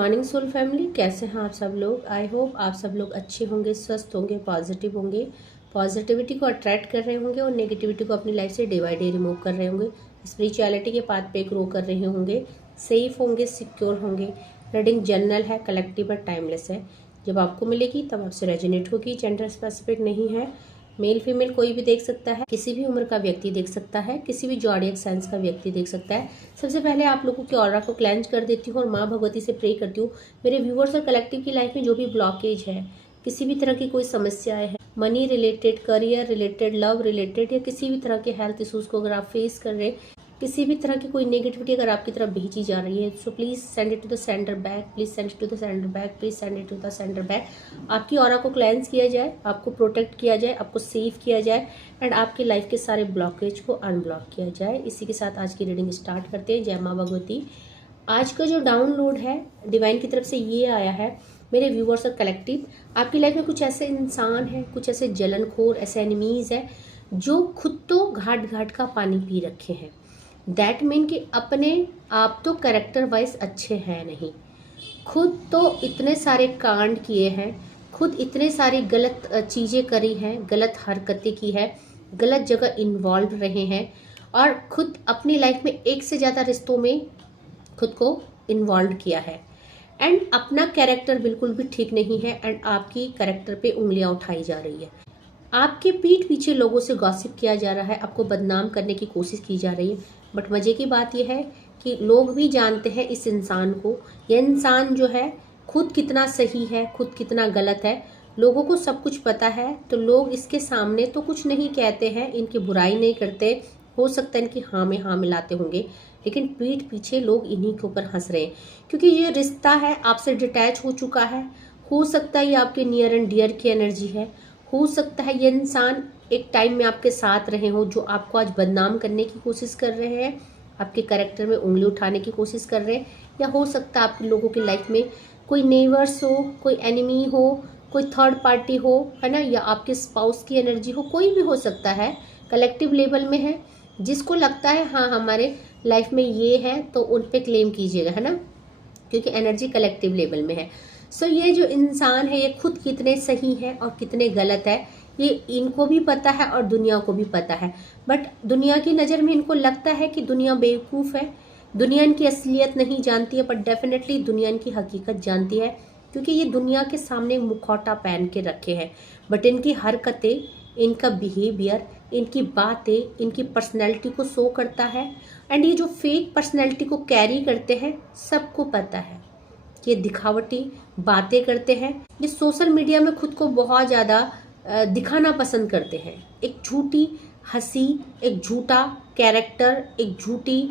Morning soul family, कैसे हैं आप सब लोग। आई होप आप सब लोग अच्छे होंगे, स्वस्थ होंगे, पॉजिटिव होंगे, पॉजिटिविटी को अट्रैक्ट कर रहे होंगे और नेगेटिविटी को अपनी लाइफ से डे बाई डे रिमूव कर रहे होंगे, स्पिरिचुअलिटी के पाथ पे ग्रो कर रहे होंगे, सेफ होंगे, सिक्योर होंगे। रीडिंग जनरल है, कलेक्टिव और टाइमलेस है। जब आपको मिलेगी तब आपसे रेजोनेट होगी। जेंडर स्पेसिफिक नहीं है, मेल फीमेल कोई भी देख सकता है, किसी भी उम्र का व्यक्ति देख सकता है, किसी भी जॉडियक साइंस का व्यक्ति देख सकता है। सबसे पहले आप लोगों के ऑरा को क्लेंज कर देती हूँ और माँ भगवती से प्रे करती हूँ मेरे व्यूअर्स और कलेक्टिव की लाइफ में जो भी ब्लॉकेज है, किसी भी तरह की कोई समस्याएं है, money related, career related, love related या किसी भी तरह के हेल्थ इश्यूज को अगर आप फेस कर रहे, किसी भी तरह की कोई नेगेटिविटी अगर आपकी तरफ भेजी जा रही है, so please send it to the centre back, please send it to the centre back, please send it to the centre back. आपकी ऑरा को क्लेंस किया जाए, आपको प्रोटेक्ट किया जाए, आपको सेव किया जाए एंड आपकी लाइफ के सारे ब्लॉकेज को अनब्लॉक किया जाए। इसी के साथ आज की रीडिंग स्टार्ट करते हैं। जय माँ भगवती। आज का जो डाउनलोड है डिवाइन की तरफ से ये आया है, मेरे व्यूअर्स और कलेक्टिव, आपकी लाइफ में कुछ ऐसे इंसान हैं, कुछ ऐसे जलनखोर, ऐसे एनिमीज है जो खुद तो घाट घाट का पानी पी रखे हैं। दैट मीन कि अपने आप तो कैरेक्टर वाइज अच्छे हैं नहीं, खुद तो इतने सारे कांड किए हैं, खुद इतने सारी गलत चीज़ें करी हैं, गलत हरकतें की है, गलत जगह इन्वॉल्व रहे हैं और खुद अपनी लाइफ में एक से ज़्यादा रिश्तों में खुद को इन्वॉल्व किया है एंड अपना कैरेक्टर बिल्कुल भी ठीक नहीं है एंड आपकी कैरेक्टर पे उंगलियां उठाई जा रही है। आपके पीठ पीछे लोगों से गॉसिप किया जा रहा है, आपको बदनाम करने की कोशिश की जा रही है। बट मज़े की बात यह है कि लोग भी जानते हैं इस इंसान को, यह इंसान जो है खुद कितना सही है, खुद कितना गलत है, लोगों को सब कुछ पता है। तो लोग इसके सामने तो कुछ नहीं कहते हैं, इनकी बुराई नहीं करते, हो सकता है इनकी हाँ में हाँ मिलाते होंगे, लेकिन पीठ पीछे लोग इन्हीं के ऊपर हंस रहे हैं क्योंकि ये रिश्ता है आपसे डिटैच हो चुका है। हो सकता है ये आपके नियर एंड डियर की एनर्जी है, हो सकता है ये इंसान एक टाइम में आपके साथ रहे हो जो आपको आज बदनाम करने की कोशिश कर रहे हैं, आपके कैरेक्टर में उंगली उठाने की कोशिश कर रहे हैं, या हो सकता है आप लोगों की लाइफ में कोई नेबर्स हो, कोई एनिमी हो, कोई थर्ड पार्टी हो, है ना, या आपके स्पाउस की एनर्जी हो, कोई भी हो सकता है। कलेक्टिव लेवल में है, जिसको लगता है हाँ हमारे लाइफ में ये है तो उन पे क्लेम कीजिएगा, है ना, क्योंकि एनर्जी कलेक्टिव लेवल में है। सो ये जो इंसान है ये खुद कितने सही है और कितने गलत है ये इनको भी पता है और दुनिया को भी पता है। बट दुनिया की नज़र में इनको लगता है कि दुनिया बेवकूफ़ है, दुनिया इनकी असलियत नहीं जानती है, बट डेफिनेटली दुनिया इनकी हकीकत जानती है क्योंकि ये दुनिया के सामने मुखौटा पहन के रखे हैं। बट इनकी हरकतें, इनका बिहेवियर, इनकी बातें, इनकी पर्सनैलिटी को शो करता है एंड ये जो फेक पर्सनैलिटी को कैरी करते हैं सबको पता है। ये दिखावटी बातें करते हैं, ये सोशल मीडिया में खुद को बहुत ज़्यादा दिखाना पसंद करते हैं। एक झूठी हंसी, एक झूठा कैरेक्टर, एक झूठी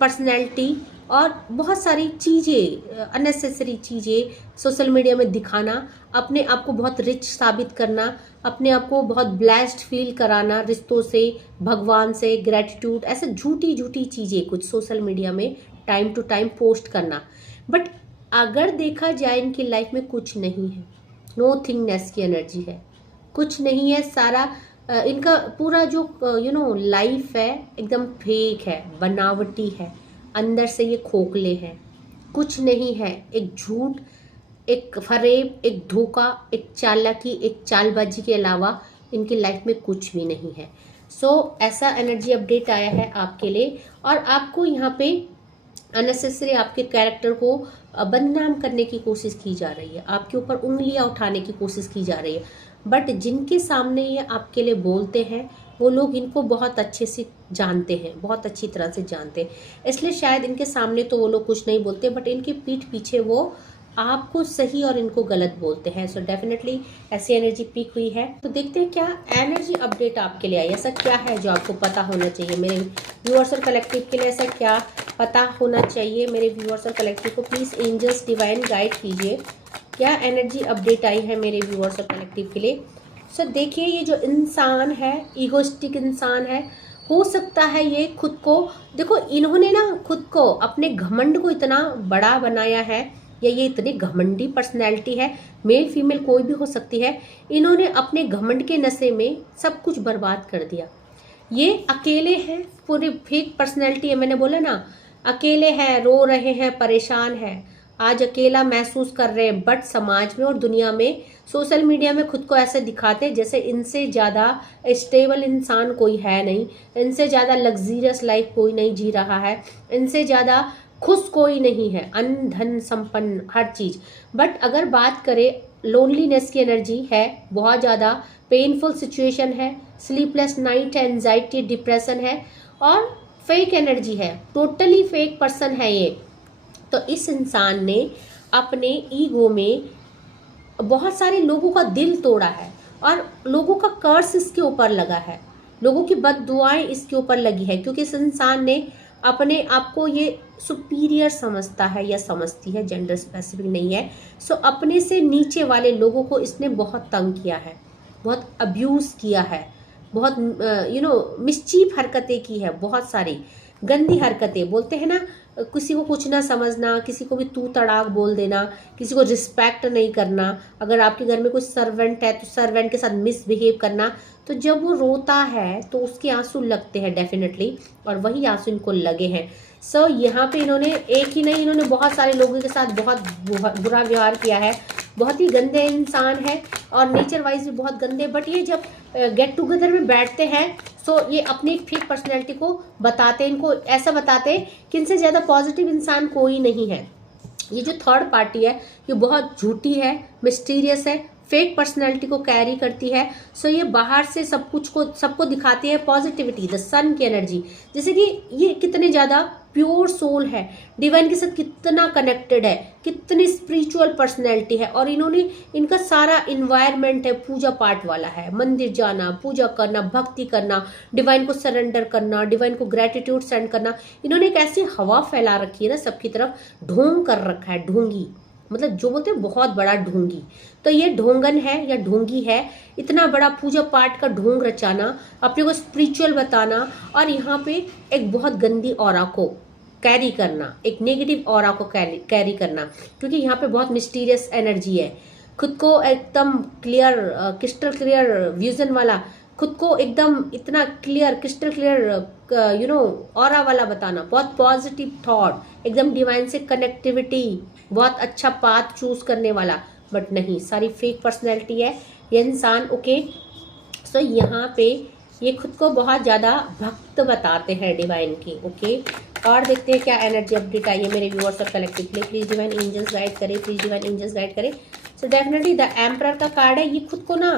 पर्सनैलिटी और बहुत सारी चीज़ें, अननेसेसरी चीज़ें सोशल मीडिया में दिखाना, अपने आप को बहुत रिच साबित करना, अपने आप को बहुत ब्लेस्ड फील कराना, रिश्तों से, भगवान से, ग्रेटिट्यूड, ऐसे झूठी झूठी चीज़ें कुछ सोशल मीडिया में टाइम टू टाइम पोस्ट करना। बट अगर देखा जाए इनकी लाइफ में कुछ नहीं है, नो थिंगनेस की एनर्जी है, कुछ नहीं है, सारा इनका पूरा जो लाइफ है एकदम फेक है, बनावटी है, अंदर से ये खोखले हैं, कुछ नहीं है, एक झूठ, एक फरेब, एक धोखा, एक चालाकी, एक चालबाजी के अलावा इनकी लाइफ में कुछ भी नहीं है। सो ऐसा एनर्जी अपडेट आया है आपके लिए और आपको यहाँ पे अननेसेसरी आपके कैरेक्टर को बदनाम करने की कोशिश की जा रही है, आपके ऊपर उंगलियां उठाने की कोशिश की जा रही है। बट जिनके सामने ये आपके लिए बोलते हैं वो लोग इनको बहुत अच्छे से जानते हैं, बहुत अच्छी तरह से जानते हैं, इसलिए शायद इनके सामने तो वो लोग कुछ नहीं बोलते बट इनके पीठ पीछे वो आपको सही और इनको गलत बोलते हैं। सो डेफिनेटली ऐसी एनर्जी पीक हुई है। तो देखते हैं क्या एनर्जी अपडेट आपके लिए आई, ऐसा क्या है जो आपको पता होना चाहिए मेरे व्यूअर्स और कलेक्टिव के लिए, ऐसा क्या पता होना चाहिए मेरे व्यूअर्स और कलेक्टिव को। प्लीज़ एंजल्स डिवाइन गाइड कीजिए, क्या एनर्जी अपडेट आई है मेरे व्यूअर्स और कलेक्टिव के लिए। सो देखिए ये जो इंसान है, ईगोइस्टिक इंसान है, हो सकता है ये खुद को, देखो इन्होंने ना खुद को, अपने घमंड को इतना बड़ा बनाया है, या ये इतनी घमंडी पर्सनैलिटी है, मेल फीमेल कोई भी हो सकती है, इन्होंने अपने घमंड के नशे में सब कुछ बर्बाद कर दिया। ये अकेले हैं, पूरी फेक पर्सनैलिटी है, मैंने बोला ना, अकेले हैं, रो रहे हैं, परेशान हैं, आज अकेला महसूस कर रहे हैं, बट समाज में और दुनिया में, सोशल मीडिया में खुद को ऐसे दिखाते जैसे इनसे ज़्यादा स्टेबल इंसान कोई है नहीं, इनसे ज़्यादा लग्जीरियस लाइफ कोई नहीं जी रहा है, इनसे ज़्यादा खुश कोई नहीं है, अन्न धन संपन्न हर चीज़। बट अगर बात करें, लोनलीनेस की एनर्जी है बहुत ज़्यादा, पेनफुल सिचुएशन है, स्लीपलेस नाइट है, एंजाइटी डिप्रेशन है, और फेक एनर्जी है, टोटली फेक पर्सन है ये। तो इस इंसान ने अपने ईगो में बहुत सारे लोगों का दिल तोड़ा है, और लोगों का कर्स इसके ऊपर लगा है, लोगों की बददुआएं इसके ऊपर लगी है, क्योंकि इस इंसान ने अपने आप को ये सुपीरियर समझता है या समझती है, जेंडर स्पेसिफिक नहीं है। सो अपने से नीचे वाले लोगों को इसने बहुत तंग किया है, बहुत अब्यूज़ किया है, बहुत मिस्चीफ हरकतें की है, बहुत सारी गंदी हरकतें। बोलते हैं ना, किसी को कुछ ना समझना, किसी को भी तू तड़ाक बोल देना, किसी को रिस्पेक्ट नहीं करना, अगर आपके घर में कोई सर्वेंट है तो सर्वेंट के साथ मिसबिहेव करना। तो जब वो रोता है तो उसके आंसू लगते हैं डेफिनेटली, और वही आंसू इनको लगे हैं। सो यहाँ पे इन्होंने एक ही नहीं, इन्होंने बहुत सारे लोगों के साथ बहुत बुरा व्यवहार किया है, बहुत ही गंदे इंसान है, और नेचर वाइज भी बहुत गंदे। बट ये जब गेट टुगेदर में बैठते हैं, सो ये अपनी एक फेक पर्सनैलिटी को बताते हैं, इनको ऐसा बताते हैं कि इनसे ज़्यादा पॉजिटिव इंसान कोई नहीं है। ये जो थर्ड पार्टी है ये बहुत झूठी है, मिस्टीरियस है, फेक पर्सनैलिटी को कैरी करती है। सो ये बाहर से सब कुछ को सबको दिखाती है पॉजिटिविटी, द सन की एनर्जी, जैसे कि ये कितने ज़्यादा प्योर सोल है, डिवाइन के साथ कितना कनेक्टेड है, कितनी स्पिरिचुअल पर्सनैलिटी है। और इनका सारा इन्वायरमेंट है पूजा पाठ वाला है, मंदिर जाना, पूजा करना, भक्ति करना, डिवाइन को सरेंडर करना, डिवाइन को ग्रेटिट्यूड सेंड करना। इन्होंने एक ऐसी हवा फैला रखी है ना सबकी तरफ, ढोंग कर रखा है, ढोंगी, मतलब जो बोलते हैं बहुत बड़ा ढोंगी। तो ये ढोंगन है या ढोंगी है, इतना बड़ा पूजा पाठ का ढोंग रचाना, अपने को स्पिरिचुअल बताना, और यहाँ पे एक बहुत गंदी ऑरा को कैरी करना, एक नेगेटिव ऑरा को कैरी करना, क्योंकि यहाँ पे बहुत मिस्टीरियस एनर्जी है। खुद को एकदम क्लियर, क्रिस्टल क्लियर विजन वाला, खुद को एकदम इतना क्लियर, क्रिस्टल क्लियर ऑरा वाला बताना, बहुत पॉजिटिव थॉट, एकदम डिवाइन से कनेक्टिविटी, बहुत अच्छा पाथ चूज करने वाला। बट नहीं, सारी फेक पर्सनैलिटी है ये इंसान। ओके, सो यहाँ पे ये खुद को बहुत ज़्यादा भक्त बताते हैं डिवाइन की। ओके, और देखते हैं क्या एनर्जी अपडेट आई है मेरे व्यूअर्स और collectively. Please divine angels guide करें, प्लीज डिवाइन एंजल्स गाइड करें। सो डेफिनेटली द एम्परर का कार्ड है, ये खुद को ना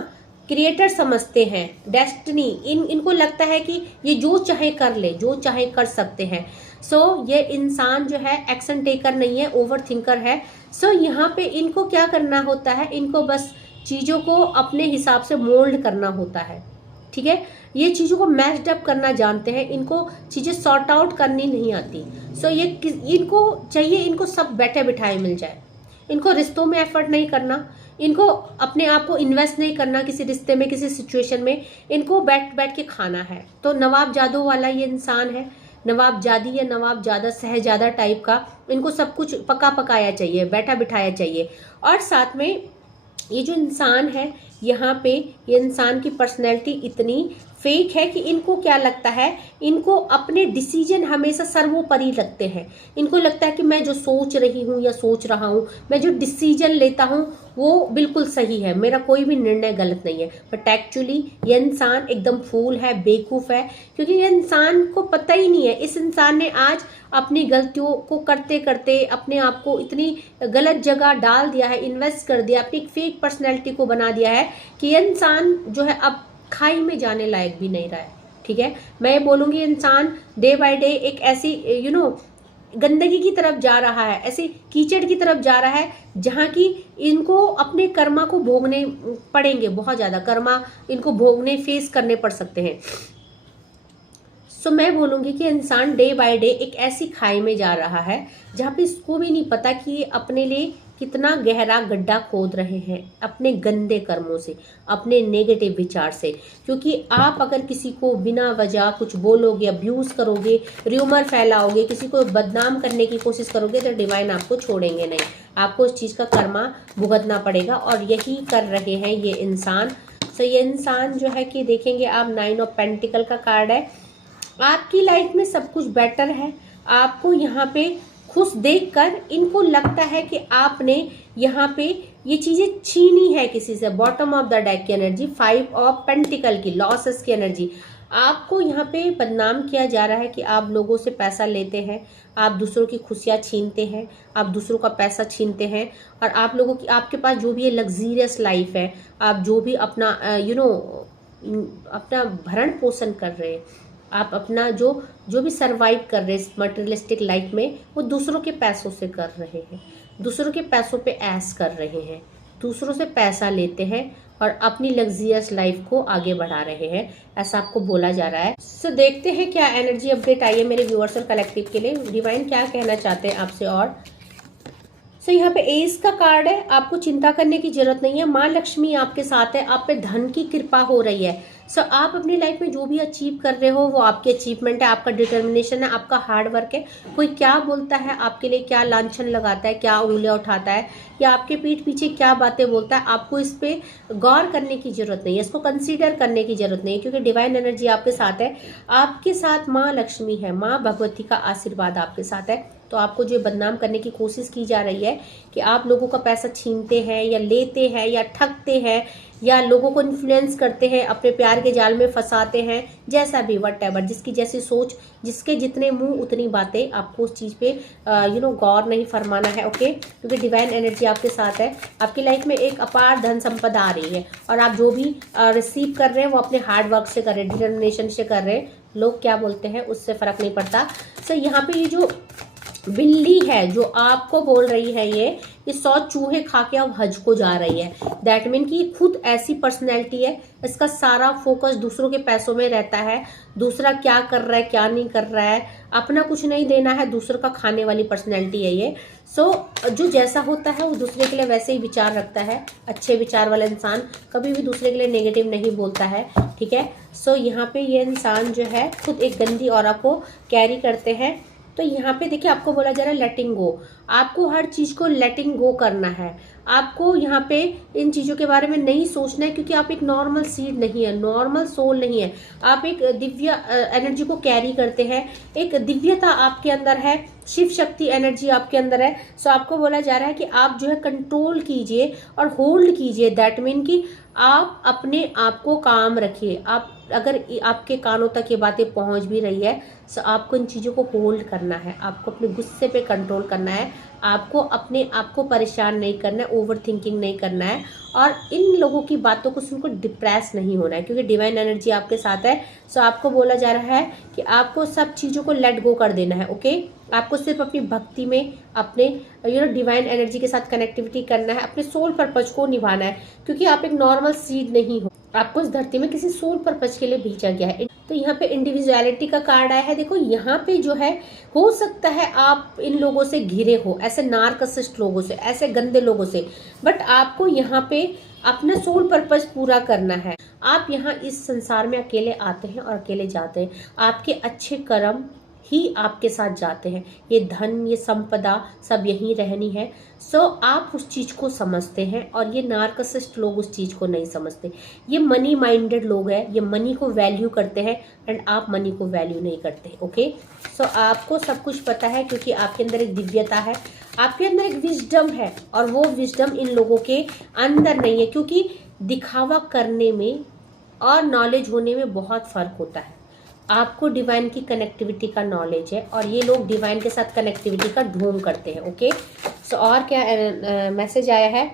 क्रिएटर समझते हैं, डेस्टिनी, इनको लगता है कि ये जो चाहे कर ले, जो चाहे कर सकते हैं। सो ये इंसान जो है एक्शन टेकर नहीं है, ओवर थिंकर है। सो यहाँ पे इनको क्या करना होता है, इनको बस चीज़ों को अपने हिसाब से मोल्ड करना होता है, ठीक है। ये चीज़ों को मैच्ड अप करना जानते हैं, इनको चीज़ें सॉर्ट आउट करनी नहीं आती। सो ये इनको चाहिए, इनको सब बैठे बिठाए मिल जाए, इनको रिश्तों में एफर्ट नहीं करना, इनको अपने आप को इन्वेस्ट नहीं करना किसी रिश्ते में, किसी सिचुएशन में, इनको बैठ बैठ के खाना है। तो नवाब जादू वाला ये इंसान है, नवाब जादी या नवाब जादा शहजादा टाइप का, इनको सब कुछ पका पकाया चाहिए, बैठा बिठाया चाहिए। और साथ में ये जो इंसान है यहाँ पे, ये इंसान की पर्सनैलिटी इतनी फेक है कि इनको क्या लगता है, इनको अपने डिसीजन हमेशा सर्वोपरि लगते हैं। इनको लगता है कि मैं जो सोच रही हूँ या सोच रहा हूँ, मैं जो डिसीजन लेता हूँ वो बिल्कुल सही है, मेरा कोई भी निर्णय गलत नहीं है। बट एक्चुअली ये इंसान एकदम फूल है, बेवकूफ़ है, क्योंकि ये इंसान को पता ही नहीं है। इस इंसान ने आज अपनी गलतियों को करते करते अपने आप को इतनी गलत जगह डाल दिया है, इन्वेस्ट कर दिया, अपनी एक फेक पर्सनैलिटी को बना दिया है कि ये इंसान जो है अब खाई में जाने लायक भी नहीं रहा है, ठीक है। मैं ये बोलूँगी, इंसान डे बाय डे एक ऐसी गंदगी की तरफ जा रहा है, ऐसे कीचड़ की तरफ जा रहा है, जहाँ की इनको अपने कर्मा को भोगने पड़ेंगे, बहुत ज़्यादा कर्मा इनको भोगने, फेस करने पड़ सकते हैं। सो मैं बोलूँगी कि इंसान डे बाय डे एक ऐसी खाई में जा रहा है जहाँ पे इसको भी नहीं पता कि ये अपने लिए कितना गहरा गड्ढा खोद रहे हैं अपने गंदे कर्मों से, अपने नेगेटिव विचार से। क्योंकि आप अगर किसी को बिना वजह कुछ बोलोगे, अब्यूज़ करोगे, र्यूमर फैलाओगे, किसी को बदनाम करने की कोशिश करोगे, तो डिवाइन आपको छोड़ेंगे नहीं, आपको उस चीज़ का कर्मा भुगतना पड़ेगा। और यही कर रहे हैं ये इंसान। तो ये इंसान जो है कि देखेंगे आप, 9 ऑफ पेंटिकल का कार्ड है, आपकी लाइफ में सब कुछ बेटर है, आपको यहाँ पे खुश देखकर इनको लगता है कि आपने यहाँ पे ये चीजें छीनी है किसी से। बॉटम ऑफ द डेक की एनर्जी, 5 ऑफ पेंटिकल की लॉसेस की एनर्जी। आपको यहाँ पे बदनाम किया जा रहा है कि आप लोगों से पैसा लेते हैं, आप दूसरों की खुशियाँ छीनते हैं, आप दूसरों का पैसा छीनते हैं, और आप लोगों की, आपके पास जो भी ये लग्जीरियस लाइफ है, आप जो भी अपना अपना भरण पोषण कर रहे हैं, आप अपना जो जो भी सरवाइव कर रहे हैं मटेरियलिस्टिक लाइफ में, वो दूसरों के पैसों से कर रहे हैं, दूसरों के पैसों पे ऐश कर रहे हैं, दूसरों से पैसा लेते हैं और अपनी लग्जियस लाइफ को आगे बढ़ा रहे हैं, ऐसा आपको बोला जा रहा है। सो देखते हैं क्या एनर्जी अपडेट आई है मेरे व्यूअर्स और कलेक्टिव के लिए, डिवाइन क्या कहना चाहते हैं आपसे। और सो यहाँ पे एस का कार्ड है, आपको चिंता करने की जरूरत नहीं है, माँ लक्ष्मी आपके साथ है, आप पे धन की कृपा हो रही है। सो आप अपनी लाइफ में जो भी अचीव कर रहे हो वो आपकी अचीवमेंट है, आपका डिटर्मिनेशन है, आपका हार्ड वर्क है। कोई क्या बोलता है आपके लिए, क्या लांछन लगाता है, क्या उंगलियां उठाता है, या आपके पीठ पीछे क्या बातें बोलता है, आपको इस पे गौर करने की जरूरत नहीं है, इसको कंसीडर करने की जरूरत नहीं है, क्योंकि डिवाइन एनर्जी आपके साथ है। आपके साथ माँ लक्ष्मी है, माँ भगवती का आशीर्वाद आपके साथ है। तो आपको जो बदनाम करने की कोशिश की जा रही है कि आप लोगों का पैसा छीनते हैं या लेते हैं या ठगते हैं या लोगों को इन्फ्लुएंस करते हैं, अपने प्यार के जाल में फंसाते हैं, जैसा भी व्हाटएवर, जिसकी जैसी सोच, जिसके जितने मुंह उतनी बातें, आपको उस चीज़ पे गौर नहीं फरमाना है। ओके, क्योंकि डिवाइन एनर्जी आपके साथ है। आपकी लाइफ में एक अपार धन संपदा आ रही है और आप जो भी रिसीव कर रहे हैं वो अपने हार्ड वर्क से कर रहे हैं, डिटर्मिनेशन से कर रहे हैं। लोग क्या बोलते हैं उससे फर्क नहीं पड़ता। सो यहाँ पे ये जो बिल्ली है जो आपको बोल रही है, ये 100 चूहे खा के अब हज को जा रही है। दैट मीन कि खुद ऐसी पर्सनैलिटी है, इसका सारा फोकस दूसरों के पैसों में रहता है, दूसरा क्या कर रहा है क्या नहीं कर रहा है, अपना कुछ नहीं देना है, दूसरों का खाने वाली पर्सनैलिटी है ये। सो जो जैसा होता है वो दूसरे के लिए वैसे ही विचार रखता है। अच्छे विचार वाला इंसान कभी भी दूसरे के लिए नेगेटिव नहीं बोलता है, ठीक है। सो यहाँ पे ये इंसान जो है खुद एक गंदी ऑरा को कैरी करते हैं। तो यहाँ पे देखिए आपको बोला जा रहा है लेटिंग गो, आपको हर चीज को लेटिंग गो करना है। आपको यहाँ पे इन चीजों के बारे में नहीं सोचना है, क्योंकि आप एक नॉर्मल सीड नहीं है, नॉर्मल सोल नहीं है, आप एक दिव्य एनर्जी को कैरी करते हैं, एक दिव्यता आपके अंदर है, शिव शक्ति एनर्जी आपके अंदर है। सो आपको बोला जा रहा है कि आप जो है कंट्रोल कीजिए और होल्ड कीजिए। दैट मीन कि आप अपने आप को काम रखिए। आप अगर आपके कानों तक ये बातें पहुंच भी रही है, तो आपको इन चीज़ों को होल्ड करना है, आपको अपने गुस्से पे कंट्रोल करना है, आपको अपने आप को परेशान नहीं करना है, ओवर थिंकिंग नहीं करना है, और इन लोगों की बातों को सुनकर डिप्रेस नहीं होना है, क्योंकि डिवाइन एनर्जी आपके साथ है। सो आपको बोला जा रहा है कि आपको सब चीज़ों को लेट गो कर देना है। ओके, आपको सिर्फ अपनी भक्ति में, अपने डिवाइन एनर्जी के साथ कनेक्टिविटी करना है, अपने सोल पर्पज को निभाना है, क्योंकि आप एक नॉर्मल सीड नहीं हो, आपको इस धरती में किसी सोल पर्पज के लिए भेजा गया है। तो यहाँ पे इंडिविजुअलिटी का कार्ड आया है। देखो यहाँ पे जो है, हो सकता है आप इन लोगों से घिरे हो, ऐसे नार्कसिस्ट लोगों से, ऐसे गंदे लोगों से, बट आपको यहाँ पे अपना सोल पर्पज पूरा करना है। आप यहाँ इस संसार में अकेले आते हैं और अकेले जाते हैं, आपके अच्छे कर्म ही आपके साथ जाते हैं, ये धन, ये संपदा सब यहीं रहनी है। सो आप उस चीज को समझते हैं, और ये नार्कसिस्ट लोग उस चीज को नहीं समझते। ये मनी माइंडेड लोग हैं, ये मनी को वैल्यू करते हैं, एंड आप मनी को वैल्यू नहीं करते। ओके, सो आपको सब कुछ पता है, क्योंकि आपके अंदर एक दिव्यता है, आपके अंदर एक विजडम है, और वो विजडम इन लोगों के अंदर नहीं है, क्योंकि दिखावा करने में और नॉलेज होने में बहुत फर्क होता है। आपको डिवाइन की कनेक्टिविटी का नॉलेज है, और ये लोग डिवाइन के साथ कनेक्टिविटी का ढोंग करते हैं। ओके, सो और क्या मैसेज आया है।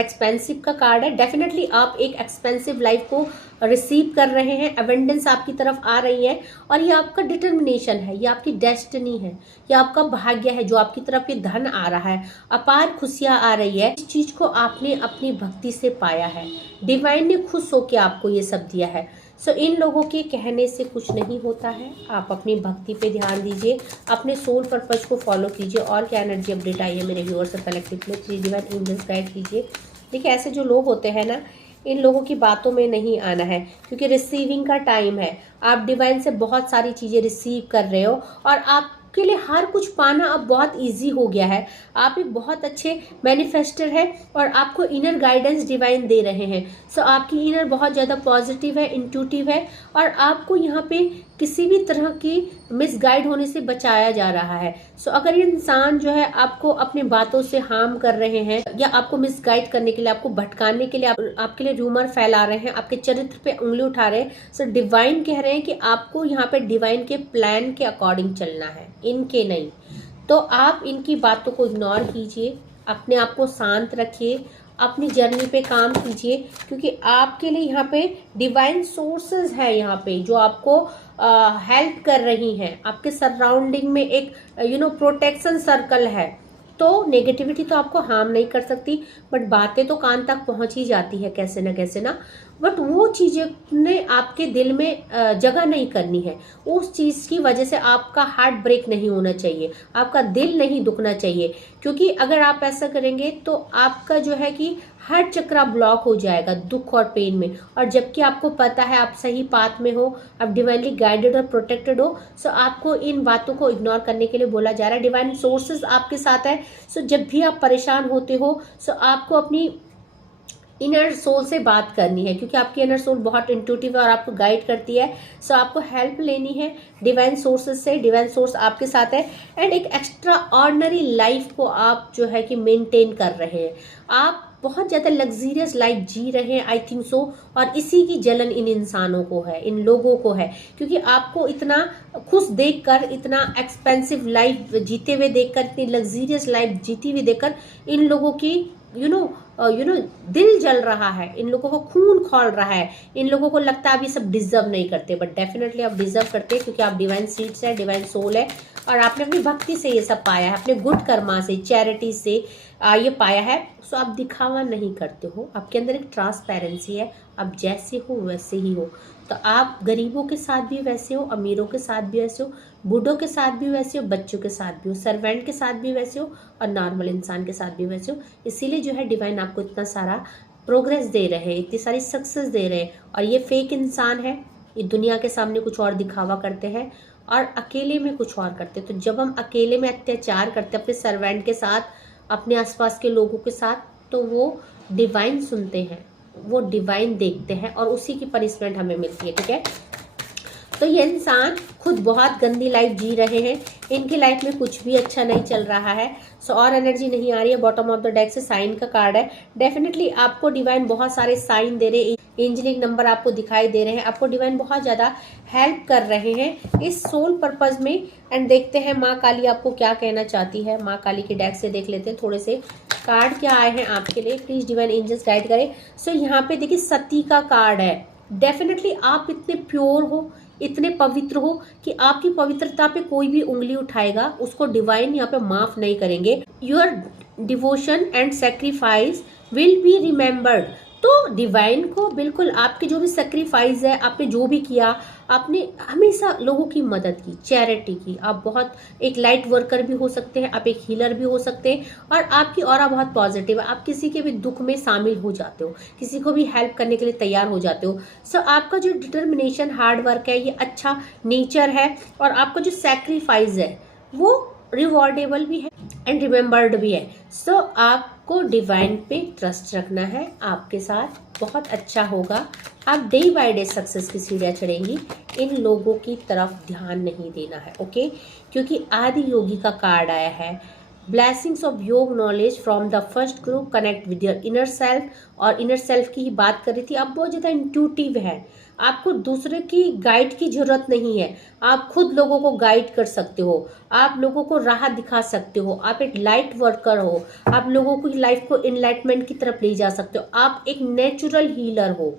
एक्सपेंसिव का कार्ड है। डेफिनेटली आप एक एक्सपेंसिव लाइफ को रिसीव कर रहे हैं, अबेंडेंस आपकी तरफ आ रही है, और ये आपका डिटर्मिनेशन है, ये आपकी डेस्टिनी है, ये आपका भाग्य है, जो आपकी तरफ ये धन आ रहा है, अपार खुशियां आ रही है। इस चीज को आपने अपनी भक्ति से पाया है, डिवाइन ने खुश होकर आपको ये सब दिया है। सो इन लोगों के कहने से कुछ नहीं होता है, आप अपनी भक्ति पे ध्यान दीजिए, अपने सोल पर्पज को फॉलो कीजिए। और क्या एनर्जी अपडेट आई है मेरे व्यूअर्स और कलेक्टिव में, प्लीज डिवाइन एंजल्स गाइड कीजिए। देखिए ऐसे जो लोग होते हैं ना, इन लोगों की बातों में नहीं आना है, क्योंकि रिसीविंग का टाइम है। आप डिवाइन से बहुत सारी चीज़ें रिसीव कर रहे हो, और आपके आपके लिए हर कुछ पाना अब बहुत इजी हो गया है। आप एक बहुत अच्छे मैनिफेस्टर है और आपको इनर गाइडेंस डिवाइन दे रहे हैं। सो आपकी इनर बहुत ज़्यादा पॉजिटिव है, इंट्यूटिव है और आपको यहाँ पे किसी भी तरह की मिसगाइड होने से बचाया जा रहा है। सो अगर ये इंसान जो है आपको अपनी बातों से हार्म कर रहे हैं या आपको मिसगाइड करने के लिए, आपको भटकाने के लिए, आपके लिए रूमर फैला रहे हैं, आपके चरित्र पे उंगली उठा रहे हैं, सो डिवाइन कह रहे हैं कि आपको यहाँ पे डिवाइन के प्लान के अकॉर्डिंग चलना है, इनके नहीं। तो आप इनकी बातों को इग्नोर कीजिए, अपने आप को शांत रखिए, अपनी जर्नी पे काम कीजिए, क्योंकि आपके लिए यहाँ पे डिवाइन सोर्सेज है यहाँ पे जो आपको हेल्प कर रही हैं। आपके सराउंडिंग में एक प्रोटेक्शन सर्कल है। तो नेगेटिविटी तो आपको हार्म नहीं कर सकती, बट बातें तो कान तक पहुंच ही जाती है कैसे ना, बट वो चीजें ने आपके दिल में जगह नहीं करनी है। उस चीज की वजह से आपका हार्ट ब्रेक नहीं होना चाहिए, आपका दिल नहीं दुखना चाहिए, क्योंकि अगर आप ऐसा करेंगे तो आपका जो है कि हार्ट चक्रा ब्लॉक हो जाएगा दुख और पेन में। और जबकि आपको पता है आप सही पाथ में हो, आप डिवाइनली गाइडेड और प्रोटेक्टेड हो, सो आपको इन बातों को इग्नोर करने के लिए बोला जा रहा है। डिवाइन सोर्सेज आपके साथ है। सो जब भी आप परेशान होते हो, सो आपको अपनी इनर सोल से बात करनी है, क्योंकि आपकी इनर सोल बहुत इंट्यूटिव है और आपको गाइड करती है। सो आपको हेल्प लेनी है डिवाइन सोर्सेज से। डिवाइन सोर्स आपके साथ है एंड एक एक्स्ट्रा ऑर्डिनरी लाइफ को आप जो है कि मेंटेन कर रहे हैं। आप बहुत ज़्यादा लग्जीरियस लाइफ जी रहे हैं, आई थिंक सो। और इसी की जलन इन इंसानों को है, इन लोगों को है, क्योंकि आपको इतना खुश देखकर, इतना एक्सपेंसिव लाइफ जीते हुए देखकर, इतनी लग्जीरियस लाइफ जीती हुई देखकर इन लोगों की यू नो दिल जल रहा है, इन लोगों को खून खौल रहा है। इन लोगों को लगता है आप ये सब डिजर्व नहीं करते, बट डेफिनेटली आप डिजर्व करते हैं, क्योंकि आप डिवाइन सीड्स है, डिवाइन सोल है और आपने अपनी भक्ति से ये सब पाया है, अपने गुड कर्मा से, चैरिटी से ये पाया है। सो आप दिखावा नहीं करते हो, आपके अंदर एक ट्रांसपेरेंसी है, आप जैसे हो वैसे ही हो। तो आप गरीबों के साथ भी वैसे हो, अमीरों के साथ भी वैसे हो, बूढ़ों के साथ भी वैसे हो, बच्चों के साथ भी हो, सर्वेंट के साथ भी वैसे हो और नॉर्मल इंसान के साथ भी वैसे हो। इसीलिए जो है डिवाइन आपको इतना सारा प्रोग्रेस दे रहे हैं, इतनी सारी सक्सेस दे रहे हैं। और ये फेक इंसान है, ये दुनिया के सामने कुछ और दिखावा करते हैं और अकेले में कुछ और करते हैं। तो जब हम अकेले में अत्याचार करते हैं अपने सर्वेंट के साथ, अपने आसपास के लोगों के साथ, तो वो डिवाइन सुनते हैं, वो डिवाइन देखते हैं और उसी की पनिशमेंट हमें मिलती है। ठीक है, तो ये इंसान खुद बहुत गंदी लाइफ जी रहे हैं, इनकी लाइफ में कुछ भी अच्छा नहीं चल रहा है। सो और एनर्जी नहीं आ रही है। बॉटम ऑफ द डेक से साइन का कार्ड है। डेफिनेटली आपको डिवाइन बहुत सारे साइन दे रहे हैं, एंजेलिक नंबर आपको दिखाई दे रहे हैं, आपको डिवाइन बहुत ज़्यादा हेल्प कर रहे हैं इस सोल पर्पज में। एंड देखते हैं माँ काली आपको क्या कहना चाहती है। माँ काली के डेक से देख लेते हैं थोड़े से कार्ड क्या आए हैं आपके लिए। प्लीज डिवाइन एंजल्स गाइड करें। सो यहाँ पे देखिए सती का कार्ड है। डेफिनेटली आप इतने प्योर हो, इतने पवित्र हो कि आपकी पवित्रता पे कोई भी उंगली उठाएगा उसको डिवाइन यहाँ पे माफ नहीं करेंगे। Your devotion and sacrifice will be remembered. तो डिवाइन को बिल्कुल आपके जो भी सेक्रीफाइस है, आपने जो भी किया, आपने हमेशा लोगों की मदद की, चैरिटी की। आप बहुत एक लाइट वर्कर भी हो सकते हैं, आप एक हीलर भी हो सकते हैं और आपकी ऑरा बहुत पॉजिटिव है। आप किसी के भी दुख में शामिल हो जाते हो, किसी को भी हेल्प करने के लिए तैयार हो जाते हो। सो आपका जो डिटर्मिनेशन, हार्ड वर्क है, ये अच्छा नेचर है और आपका जो सेक्रीफाइस है वो रिवॉर्डेबल भी है एंड रिमेम्बर्ड भी है। सो आपको डिवाइन पे ट्रस्ट रखना है, आपके साथ बहुत अच्छा होगा। आप डे बाय डे सक्सेस की सीढ़ियाँ चढ़ेंगी। इन लोगों की तरफ ध्यान नहीं देना है, ओके? क्योंकि आदि योगी का कार्ड आया है। ब्लेसिंग्स ऑफ योग knowledge from the first group, connect with your inner self. और इनर सेल्फ की ही बात कर रही थी। आप बहुत ज़्यादा इंट्यूटिव है, आपको दूसरे की गाइड की जरूरत नहीं है, आप खुद लोगों को गाइड कर सकते हो, आप लोगों को राह दिखा सकते हो, आप एक लाइट वर्कर हो, आप लोगों की लाइफ को इनलाइटमेंट की तरफ ले जा सकते हो। आप एक नेचुरल हीलर हो,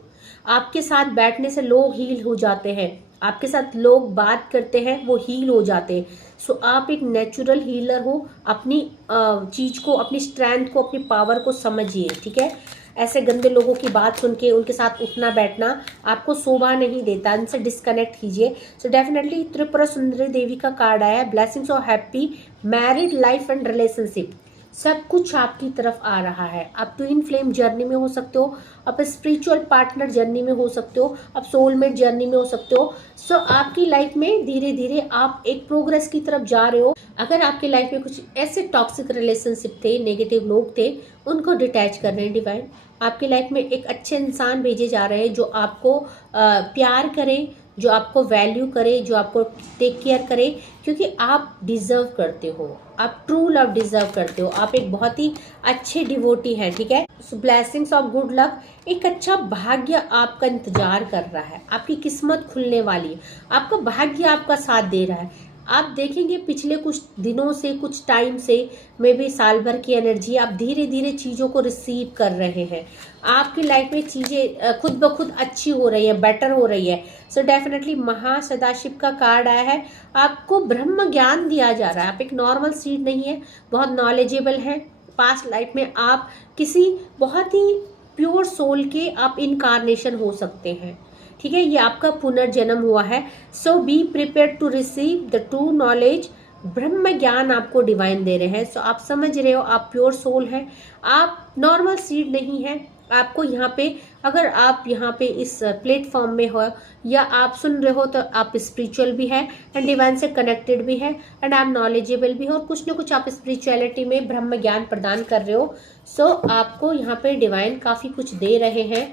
आपके साथ बैठने से लोग हील हो जाते हैं, आपके साथ लोग बात करते हैं वो हील हो जाते हैं। सो आप एक नेचुरल हीलर हो। अपनी चीज को, अपनी स्ट्रेंथ को, अपनी पावर को समझिए, ठीक है? ऐसे गंदे लोगों की बात सुन के उनके साथ उठना बैठना आपको शोभा नहीं देता, इनसे डिस्कनेक्ट कीजिए। सो डेफिनेटली त्रिपुरा सुंदरी देवी का कार्ड आया है। Blessings of happy married life and relationship. सब कुछ आपकी तरफ आ रहा है। आप ट्विन फ्लेम जर्नी में हो सकते हो, आप स्पिरिचुअल पार्टनर जर्नी में हो सकते हो, आप सोलमेट जर्नी में हो सकते हो। सो आपकी लाइफ में धीरे धीरे आप एक प्रोग्रेस की तरफ जा रहे हो। अगर आपकी लाइफ में कुछ ऐसे टॉक्सिक रिलेशनशिप थे, नेगेटिव लोग थे, उनको डिटैच कर रहे हैं डिवाइन। आपकी लाइफ में एक अच्छे इंसान भेजे जा रहे हैं जो आपको प्यार करे, जो आपको वैल्यू करे, जो आपको टेक केयर करे, क्योंकि आप डिजर्व करते हो, आप ट्रू लव डिजर्व करते हो, आप एक बहुत ही अच्छे डिवोटी हैं, ठीक है। सो ब्लेसिंग्स ऑफ गुड लक, एक अच्छा भाग्य आपका इंतजार कर रहा है, आपकी किस्मत खुलने वाली है, आपका भाग्य आपका साथ दे रहा है। आप देखेंगे पिछले कुछ दिनों से, कुछ टाइम से, मे भी साल भर की एनर्जी, आप धीरे धीरे चीज़ों को रिसीव कर रहे हैं। आपकी लाइफ में चीज़ें खुद ब खुद अच्छी हो रही है, बेटर हो रही है। सो डेफिनेटली महासदाशिव का कार्ड आया है, आपको ब्रह्म ज्ञान दिया जा रहा है। आप एक नॉर्मल सीड नहीं है, बहुत नॉलेजेबल हैं। पास्ट लाइफ में आप किसी बहुत ही प्योर सोल के आप इनकारनेशन हो सकते हैं, ठीक है। ये आपका पुनर्जन्म हुआ है। So be prepare to receive the true knowledge, ब्रह्म ज्ञान आपको डिवाइन दे रहे हैं। सो आप समझ रहे हो, आप प्योर सोल हैं, आप नॉर्मल सीड नहीं है। आपको यहाँ पे, अगर आप यहाँ पे इस प्लेटफॉर्म में हो या आप सुन रहे हो, तो आप स्पिरिचुअल भी है एंड डिवाइन से कनेक्टेड भी है एंड आप नॉलेजेबल भी हो, और कुछ ना कुछ आप स्पिरिचुअलिटी में ब्रह्म ज्ञान प्रदान कर रहे हो। सो आपको यहाँ पे डिवाइन काफ़ी कुछ दे रहे हैं।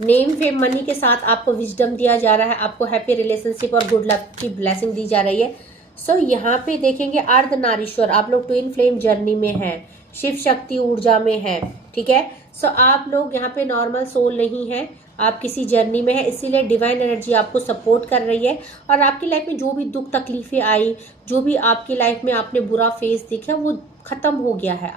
नेम फेम मनी के साथ आपको विजडम दिया जा रहा है, आपको हैप्पी रिलेशनशिप और गुड लक की ब्लेसिंग दी जा रही है। सो यहाँ पे देखेंगे अर्धनारीश्वर, आप लोग ट्विन फ्लेम जर्नी में हैं, शिव शक्ति ऊर्जा में है, ठीक है। सो आप लोग यहाँ पे नॉर्मल सोल नहीं है, आप किसी जर्नी में है, इसीलिए डिवाइन एनर्जी आपको सपोर्ट कर रही है। और आपकी लाइफ में जो भी दुख तकलीफें आई, जो भी आपकी लाइफ में आपने बुरा फेस देखा, वो खत्म हो गया है।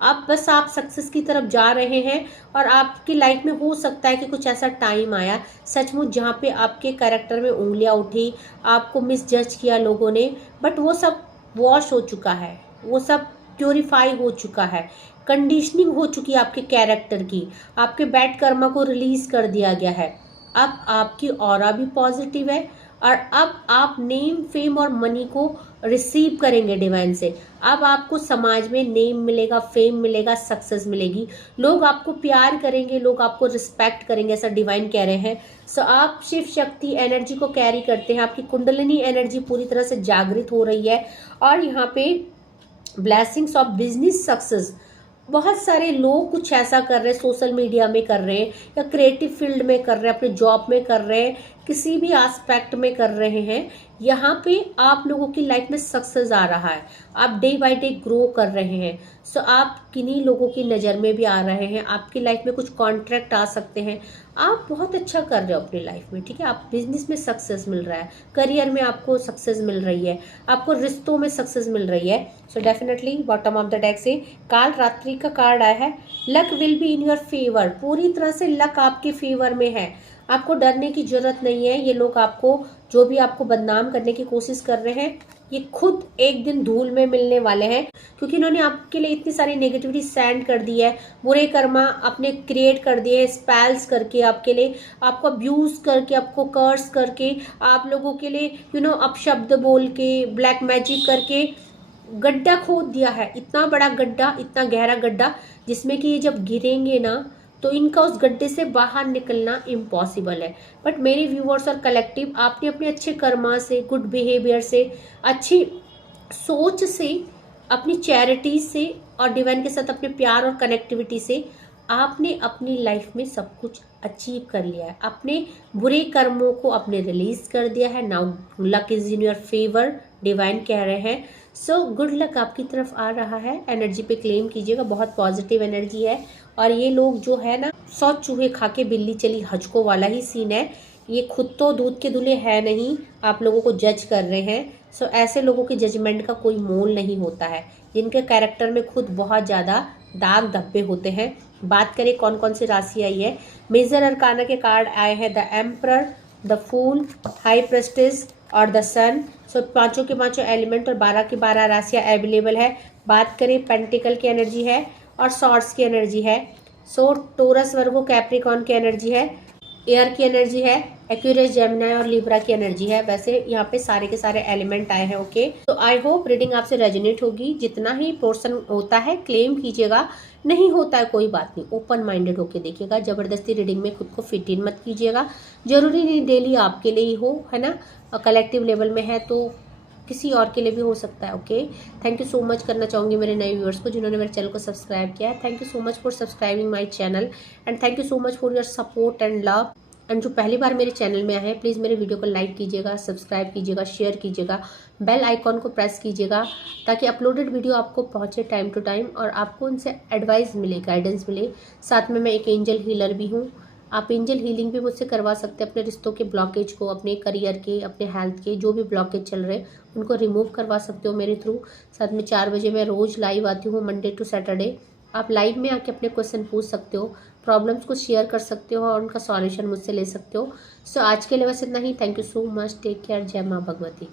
अब बस आप सक्सेस की तरफ जा रहे हैं। और आपकी लाइफ में हो सकता है कि कुछ ऐसा टाइम आया सचमुच जहाँ पे आपके कैरेक्टर में उंगलियां उठी, आपको मिसजज किया लोगों ने, बट वो सब वॉश हो चुका है, वो सब प्योरीफाई हो चुका है, कंडीशनिंग हो चुकी है आपके कैरेक्टर की, आपके बैड कर्मा को रिलीज कर दिया गया है। अब आपकी ऑरा भी पॉजिटिव है और अब आप नेम फेम और मनी को रिसीव करेंगे डिवाइन से। अब आपको समाज में नेम मिलेगा, फेम मिलेगा, सक्सेस मिलेगी, लोग आपको प्यार करेंगे, लोग आपको रिस्पेक्ट करेंगे, ऐसा डिवाइन कह रहे हैं। सो आप शिव शक्ति एनर्जी को कैरी करते हैं, आपकी कुंडलिनी एनर्जी पूरी तरह से जागृत हो रही है। और यहाँ पे ब्लेसिंग्स ऑफ बिजनेस सक्सेस, बहुत सारे लोग कुछ ऐसा कर रहे हैं, सोशल मीडिया में कर रहे हैं या क्रिएटिव फील्ड में कर रहे हैं, अपने जॉब में कर रहे हैं, किसी भी एस्पेक्ट में कर रहे हैं। यहाँ पे आप लोगों की लाइफ में सक्सेस आ रहा है, आप डे बाय डे ग्रो कर रहे हैं। सो आप किन्हीं लोगों की नज़र में भी आ रहे हैं, आपकी लाइफ में कुछ कॉन्ट्रैक्ट आ सकते हैं, आप बहुत अच्छा कर रहे हो अपनी लाइफ में, ठीक है। आप बिजनेस में सक्सेस मिल रहा है, करियर में आपको सक्सेस मिल रही है, आपको रिश्तों में सक्सेस मिल रही है। So definitely bottom of the deck से काल रात्रि का कार्ड आया है, luck will be in your favour, पूरी तरह से लक आपके फेवर में है, आपको डरने की जरूरत नहीं है। ये लोग आपको, जो भी आपको बदनाम करने की कोशिश कर रहे हैं, ये खुद एक दिन धूल में मिलने वाले हैं, क्योंकि इन्होंने आपके लिए इतनी सारी नेगेटिविटी सेंड कर दी है, बुरे कर्मा अपने क्रिएट कर दिए हैं, स्पेल्स करके आपके लिए, आपको अब्यूज करके, आपको कर्स करके, आप लोगों के लिए अपशब्द बोल के, ब्लैक मैजिक करके गड्ढा खोद दिया है, इतना बड़ा गड्ढा, इतना गहरा गड्ढा, जिसमें कि ये जब गिरेंगे ना तो इनका उस गड्ढे से बाहर निकलना इम्पॉसिबल है। बट मेरे व्यूवर्स और कलेक्टिव, आपने अपने अच्छे कर्मा से, गुड बिहेवियर से, अच्छी सोच से, अपनी चैरिटी से और डिवाइन के साथ अपने प्यार और कनेक्टिविटी से आपने अपनी लाइफ में सब कुछ अचीव कर लिया है, अपने बुरे कर्मों को आपने रिलीज कर दिया है। Now luck is in your favour, divine कह रहे हैं। सो गुड लक आपकी तरफ आ रहा है, एनर्जी पे क्लेम कीजिएगा, बहुत पॉजिटिव एनर्जी है। और ये लोग जो है ना, 100 चूहे खा के बिल्ली चली हजको वाला ही सीन है, ये खुद तो दूध के दूल्हे है नहीं, आप लोगों को जज कर रहे हैं। सो ऐसे लोगों के जजमेंट का कोई मोल नहीं होता है, जिनके कैरेक्टर में खुद बहुत ज़्यादा दाग धब्बे होते हैं। बात करें कौन कौन सी राशि आई है, मेजर अरकाना के कार्ड आए हैं, the emperor, the fool, high priestess और द सन। सो पांचों के पांचों एलिमेंट और 12 की 12 राशियाँ अवेलेबल है। बात करें पेंटिकल की एनर्जी है और सॉर्ड्स की एनर्जी है। सो टोरस वर्गो कैप्रिकॉन की एनर्जी है। एयर की एनर्जी है, एक्यूरियस, जेमिनी और लिब्रा की एनर्जी है। वैसे यहाँ पे सारे के सारे एलिमेंट आए हैं। ओके, तो आई होप रीडिंग आपसे रेजोनेट होगी। जितना ही पोर्शन होता है क्लेम कीजिएगा, नहीं होता है कोई बात नहीं, ओपन माइंडेड होके देखिएगा। जबरदस्ती रीडिंग में खुद को फिट इन मत कीजिएगा। जरूरी नहीं डेली आपके लिए ही हो, है ना, कलेक्टिव लेवल में है तो किसी और के लिए भी हो सकता है। Okay, thank you so much करना चाहूँगी मेरे नए व्यूअर्स को जिन्होंने मेरे चैनल को सब्सक्राइब किया है। Thank you so much for subscribing my channel and thank you so much for your support and love. And जो पहली बार मेरे चैनल में आए हैं, प्लीज़ मेरे वीडियो को लाइक कीजिएगा, सब्सक्राइब कीजिएगा, शेयर कीजिएगा, बेल आइकॉन को प्रेस कीजिएगा ताकि अपलोडेड वीडियो आपको पहुंचे टाइम टू टाइम और आपको उनसे एडवाइस मिले, गाइडेंस मिले। साथ में मैं एक एंजल हीलर भी हूँ। आप एंजल हीलिंग भी मुझसे करवा सकते हैं। अपने रिश्तों के ब्लॉकेज को, अपने करियर के, अपने हेल्थ के जो भी ब्लॉकेज चल रहे हैं उनको रिमूव करवा सकते हो मेरे थ्रू। साथ में 4 बजे मैं रोज़ लाइव आती हूँ, मंडे टू सैटरडे। आप लाइव में आके अपने क्वेश्चन पूछ सकते हो, प्रॉब्लम्स को शेयर कर सकते हो और उनका सॉल्यूशन मुझसे ले सकते हो। सो आज के लिए बस इतना ही। Thank you so much, take care, जय माँ भगवती।